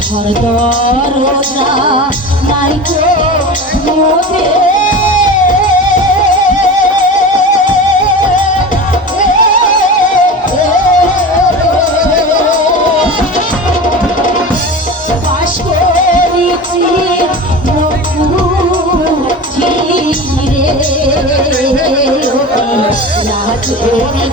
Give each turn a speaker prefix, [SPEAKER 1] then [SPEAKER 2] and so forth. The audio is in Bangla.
[SPEAKER 1] ঘর দরজা নাই গো মোদের বাস করিছি নকুচি রে রাজরি